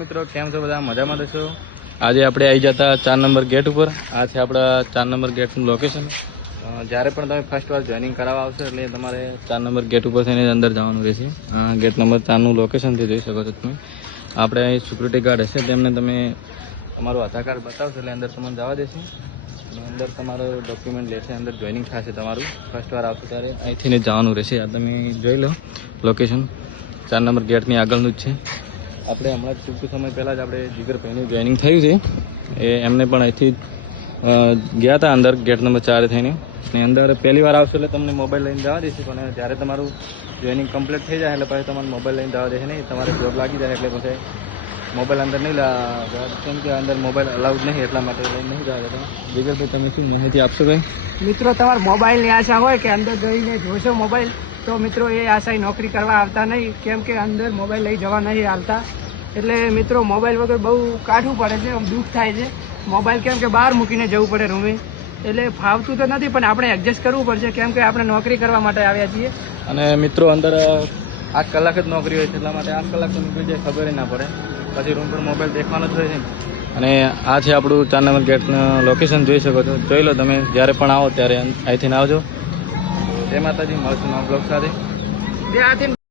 મિત્રો કેમ છો બધા મજામાં થશો। આજે આપણે આવી જતા 4 નંબર ગેટ ઉપર। આ છે આપણા 4 નંબર ગેટનું લોકેશન। જ્યારે પણ તમે ફર્સ્ટ વાર જોઈનિંગ કરાવવા આવશો એટલે તમારે 4 નંબર ગેટ ઉપર થઈને અંદર જવાનું રહેશે। ગેટ નંબર 4નું લોકેશનથી જોઈ શકો છો તમે। આપણે અહીં સિક્યુરિટી ગાર્ડ હશે તેમને તમે તમારું આધાર કાર્ડ બતાવશો એટલે અંદર તમને જવા દેશે। અંદર તમારો ડોક્યુમેન્ટ લેશે, અંદર જોઈનિંગ થશે તમારું। ફર્સ્ટ વાર આવશે ત્યારે અહીંથી જવાનું રહેશે। આ તમે જોઈ લો લોકેશન 4 નંબર ગેટની આગળનું જ છે। આપણે હમણાં ટૂંક સમય પહેલાં જ આપણે જીગરભાઈનું જોઈનિંગ થયું છે। એ એમને પણ અહીંથી ગયા હતા અંદર ગેટ નંબર 4 થઈને। અને અંદર પહેલી વાર આવશો એટલે તમને મોબાઈલ લઈને જવા દેશે, પણ જ્યારે તમારું જોઈનિંગ કમ્પ્લીટ થઈ જાય એટલે પછી તમારે મોબાઈલ લઈને જવા દેશે નહીં। તમારે જોબ લાગી જાય એટલે પછી મોબાઈલ અંદર નહીં કેમ કે અંદર મોબાઈલ અલાઉડ નહીં, એટલા માટે લઈને નહીં જવા દેતા। જીગરભાઈ તમે શું માહિતી આપશો ભાઈ? મિત્રો, તમારે મોબાઈલની આશા હોય કે અંદર જઈને જોશો મોબાઈલ, તો મિત્રો એ આશા નોકરી કરવા આવતા નહીં, કેમ કે અંદર મોબાઈલ લઈ જવા નહીં આવતા। એટલે મિત્રો મોબાઈલ વગર બહુ કાઢવું પડે છે, દુઃખ થાય છે। મોબાઈલ કેમ કે બહાર મૂકીને જવું પડે રૂમે, એટલે ફાવતું તો નથી, પણ આપણે એડજસ્ટ કરવું પડશે, કેમ કે આપણે નોકરી કરવા માટે આવ્યા છીએ। અને મિત્રો અંદર 8 કલાક જ નોકરી હોય છે, એટલા માટે 8 કલાક તો નીકળી જાય ખબર ના પડે, પછી રૂમ પર મોબાઈલ દેખવાનો જ હોય છે। અને આ છે આપણું 4 નંબર ગેટનું લોકેશન જોઈ શકો છો। જોઈ લો તમે, જ્યારે પણ આવો ત્યારે અહીંથી આવજો। જય માતાજી, મળશું નવા બ્લોગ સાથે।